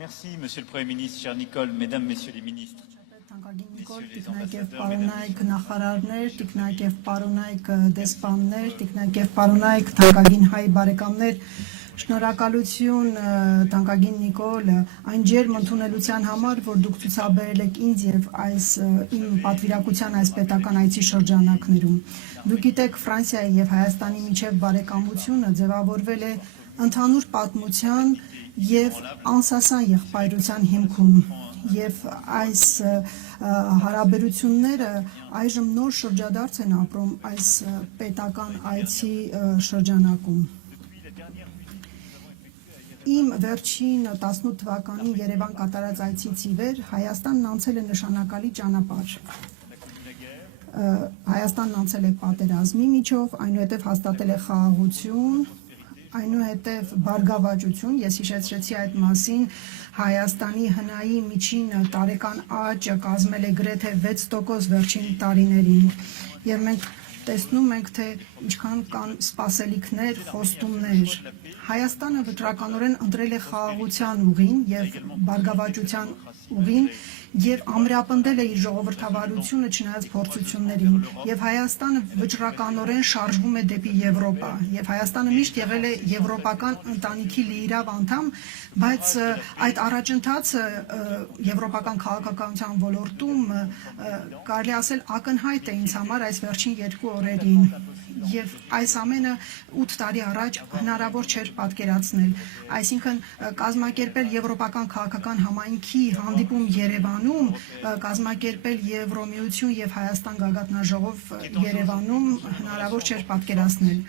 Merci, Monsieur le Premier ministre, cher Nicole, Mesdames, Messieurs les ministres. Թանկագին Նիկոլ, տիկնայք եւ պարոնայք նախարարներ, տիկնայք եւ պարոնայք դեսպաններ, տիկնայք եւ պարոնայք թանկագին հայ բարեկամներ, շնորհակալություն թանկագին Նիկոլ, այն ջերմ ընդունելության համար, որ դուք ցուցաբերել եք ինձ եւ այս իմ պատվիրակության այս պետական այցի շրջանակներում։ Դուք գիտեք, Ֆրանսիայի եւ Հայաստանի միջև բարեկամությունը ձևավորվել է ընդհանուր պատմության եւ անսասան եղբայրության հիմքում եւ այս հարաբերությունները այժմ նոր շրջադարձ են ապրում այս պետական այցի շրջանակում։ Իմ վերջին 18 թվականին Երևան կատարած այցից ի վեր Հայաստանն անցել է նշանակալի ճանապարհ։ Հայաստանն անցել է պատերազմի միջով, այնուհետև հաստատել է խաղաղություն, այնուհետև բարգավաճություն, ես հիշեցրեցի այդ մասին, Հայաստանի հնայի միջին տարեկան աճը կազմել է գրեթե 6% վերջին տարիներին, եւ մենք տեսնում ենք, թե ինչքան կան սպասելիքներ, խոստումներ։ Հայաստանը վճռականորեն ընտրել է խաղաղության ուղին եւ բարգավաճության ուղին եւ ամրապնդել է իր ժողովրդավարությունը չնայած փորձություններին եւ Հայաստանը վճռականորեն շարժվում է դեպի Եվրոպա եւ Հայաստանը միշտ եղել է եվրոպական ընտանիքի լիիրավ անդամ, բայց այդ առաջընթացը եվրոպական քաղաքականության ոլորտում կարելի ասել ակնհայտ է ինձ համար այս վերջին 2 օրերին եւ այս ամենը 8 տարի առաջ հնարավոր չէր պատկերացնել, այսինքն կազմակերպել եվրոպական քաղաքական համայնքի հանդիպում Երևանում, կազմակերպել Եվրոմիություն եւ Հայաստան գագաթնաժողով Երևանում հնարավոր չէր պատկերացնել։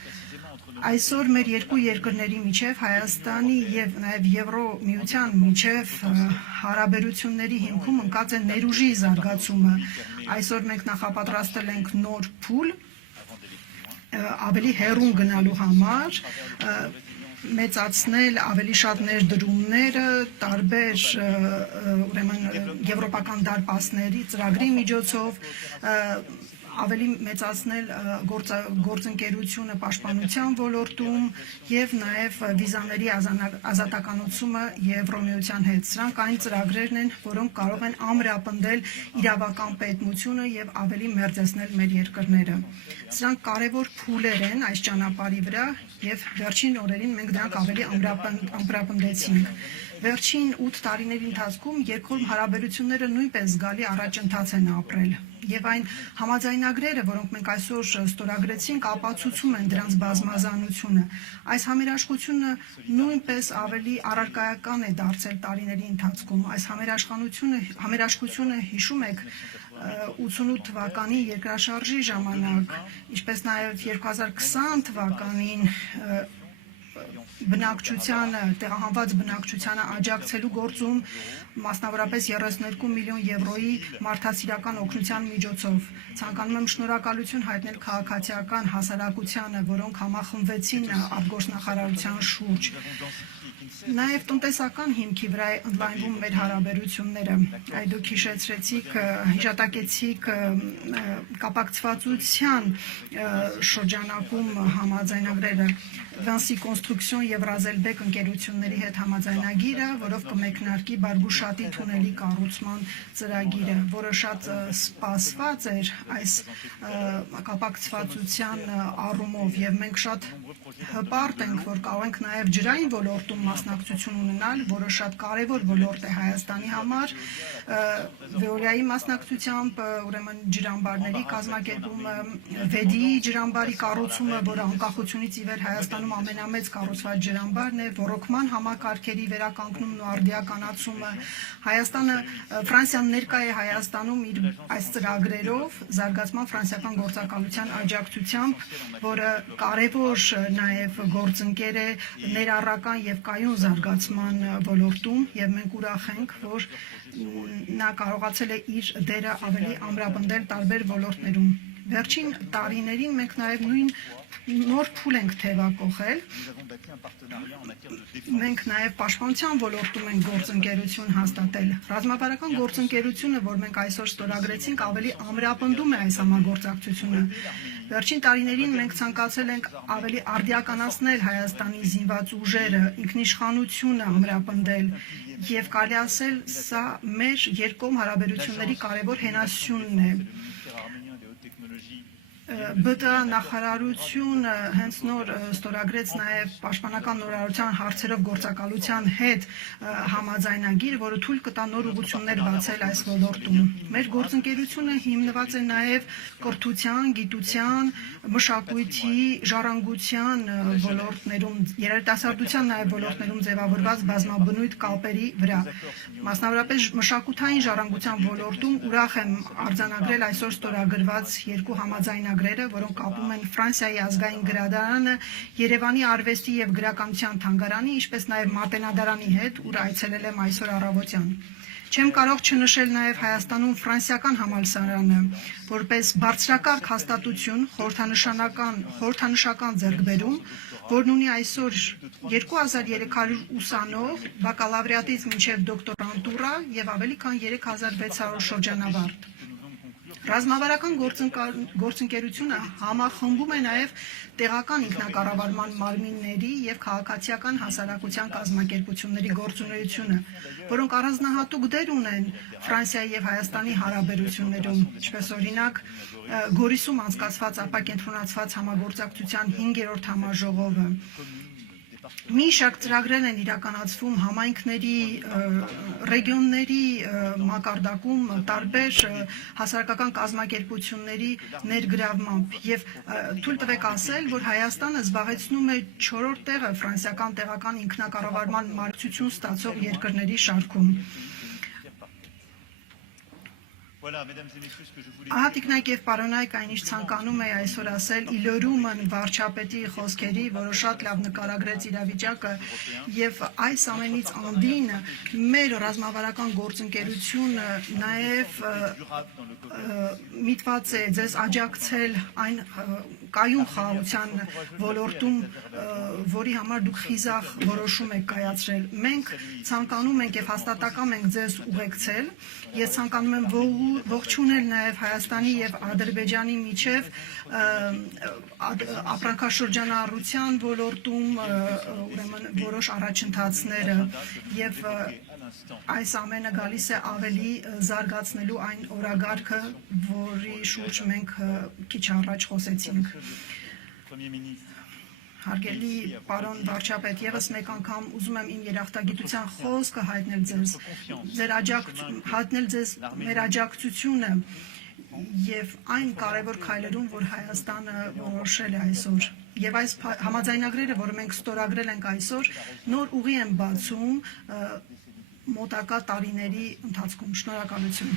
Այսօր մեր երկու երկրների միջև Հայաստանի եւ նաեւ Եվրոմիության միջև հարաբերությունների հիմքում ընկած է ներուժի զարգացումը։ Այսօր մենք նախապատրաստել ենք նոր փուլ ավելի հեռուն գնալու համար, մեծացնել ավելի շատ ներդրումները տարբեր ուրեմն եվրոպական դարպասների ծրագրի միջոցով, ավելի մեծացնել գործընկերությունը պաշտպանության ոլորտում եւ նաեւ վիզաների ազատականացումը Եվրոմիության հետ։ Սրանք այն ծրագրերն են, որոնք կարող են ամրապնդել իրավական պետությունը եւ ավելի մերձեցնել մեր երկրները։ Սրանք կարևոր փուլեր են այս ճանապարհի վրա եւ վերջին օրերին մենք դրանք ավելի ամրապնդեցինք։ Վերջին 8 տարիների ընթացքում երկկողմ հարաբերությունները նույնպես զգալի առաջընթաց են ապրել եւ այն համաձայնագրերը, որոնք մենք այսօր ստորագրեցինք, ապացուցում են դրանց բազմազանությունը։ Այս համերաշխությունը նույնպես ավելի առարկայական է դարձել տարիների ընթացքում։ Այս համերաշխությունը հիշում եք 88 թվականի երկրաշարժի ժամանակ, ինչպես նաեւ 2020 թվականին բնակչությանը, տեղահանված բնակչությանը աջակցելու գործում մասնավորապես 32 միլիոն եվրոյի մարդասիրական օգնության միջոցով։ Ցանկանում եմ շնորհակալություն հայտնել քաղաքացիական հասարակությանը, որոնք համախմբվեցին արտգործնախարարության շուրջ։ Նաև տնտեսական հիմքի վրա է ընդլայնվում մեր հարաբերությունները։ Այդ դուք հիշատակեցիք կապակցվածության շրջանակում համաձայնագրերը Վանսի կոնստրուկցիոն եւ Ռազելբեկ ընկերությունների հետ համաձայնագիրը, որով կմեկնարկի Բարգուշատի թունելի կառուցման ծրագիրը, որը շատ սպասված էր այս կապակցվածության առումով եւ մենք շատ հպարտ ենք, որ կարող ենք նաեւ ջրային ոլորտում մասնակցություն ունենալ, որը շատ կարևոր ոլորտ է Հայաստանի համար, Վեոլիայի մասնակցությամբ ուրեմն ջրամբարների կազմակերպումը, Վեդիի ջրամբարի կառուցումը, որը անկախությունից ի վեր Հայաստանում ամենամեծ կառուցված ջրամբարն է, ռոռոկման համակարգերի վերականգնումն ու արդիականացումը։ Հայաստանը, Ֆրանսիան ներկա է Հայաստանում իր այս ծրագրերով, զարգացման ֆրանսիական գործակալության աջակցությամբ, որը կարևոր նաև գործընկեր է ներառական եւ կայուն զարգացման ոլորտում եւ մենք ուրախ ենք, որ նա կարողացել է իր դերը ավելի ամրապնդել տարբեր ոլորտներում։ Վերջին տարիներին մենք նաև նոր փուլ ենք թևակողել։ Մենք նաև պաշտպանության ոլորտում ենք գործընկերություն հաստատել։ Ռազմավարական գործընկերությունը, որ մենք այսօր ստորագրեցինք, ավելի ամրապնդում է այս համագործակցությունը։ Վերջին տարիներին մենք ցանկացել ենք ավելի արդիականացնել Հայաստանի զինված ուժերը, ինքնիշխանությունը ամրապնդել Եվ կարելի ասել, սա մեր երկկողմ հարաբերությունների կարևոր հենասյունն է։ ԲՏԱ նախարարությունը հենց նոր ստորագրեց նաև պաշտպանական նորարարության հարցերով գործակալության հետ համաձայնագիր, որը թույլ կտա նոր ուղղություններ բացել այս ոլորտում։ Մեր գործընկերությունը հիմնված է նաև կրթության, գիտության, մշակույթի, ժառանգության ոլորտներում, երիտասարդության նաև ոլորտներում ձևավորված բազմաբնույթ կապերի վրա։ Մասնավորապես մշակութային ժառանգության ոլորտում ուրախ եմ արձանագրել այսօր ստորագրված երկու համաձայնագրերը, որոնք կապում են Ֆրանսիայի ազգային գրադարանը, Երևանի արվեստի եւ գրականության թանգարանի, ինչպես նաեւ Մատենադարանի հետ, ուր այցելել եմ այսօր առավոտյան։ Չեմ կարող չնշել նաև Հայաստանում ֆրանսիական համալսարանը, որպես բարձրակարգ հաստատություն խորհրդանշական ձեռքբերում, որն ունի այսօր 2300 ուսանող, բակալավրիատից մինչև դոկտորանտուրա եւ ավելի քան 3600 շրջանավարտ։ Ռազմավարական գործընկերությունը համախմբում է նաև տեղական ինքնակառավարման մարմինների եւ քաղաքացիական հասարակության կազմակերպությունների գործունեությունը, որոնք առանձնահատուկ դեր ունեն Ֆրանսիայի եւ Հայաստանի հարաբերություններում, ինչպես օրինակ Գորիսում անցկացված ապակենտրոնացված համագործակցության 5-րդ համաժողովը։ Մի շարք ծրագրեր են իրականացվում համայնքների, ռեգիոնների մակարդակում տարբեր հասարակական կազմակերպությունների ներգրավմամբ եւ թույլ տվեք ասել, որ Հայաստանը զբաղեցնում է 4-րդ տեղը ֆրանսիական տեղական ինքնակառավարման մարզություն ստացող երկրների շարքում։ Ահա տիկնայք եւ պարոնայք, այնինչ ցանկանում էի այսօր ասել Իլորումն վարչապետի խոսքերի, որը շատ լավ նկարագրեց իրավիճակը եւ այս ամենից անդին մեր ռազմավարական գործընկերությունը նաեւ միտված է ձեզ աջակցել այն կայուն խաղաղության ողջում, որի համար դուք խիզախ որոշում եք կայացրել։ Մենք ցանկանում ենք եւ հաստատակամ ենք ձեզ ուղեկցել։ Ես ցանկանում եմ ողջունել նաև Հայաստանի եւ Ադրբեջանի միջև ապրանքաշրջանառության ոլորտում ուրեմն որոշ առաջընթացները եւ այս ամենը գալիս է ավելի զարգացնելու այն օրագարկը, որի շուրջ մենք քիչ առաջ խոսեցինք։ Հարգելի պարոն վարչապետ, եւս մեկ անգամ ուզում եմ իմ երախտագիտության խոսքը հայտնել ձեզ մեր աջակցությունը եւ այն կարևոր քայլերում, որ Հայաստանը որոշել է այսօր։ Եվ այս համաձայնագրերը, որը մենք ստորագրել ենք այսօր, նոր ուղի են բացում մոտակա տարիների ընթացքում։ Շնորհակալություն։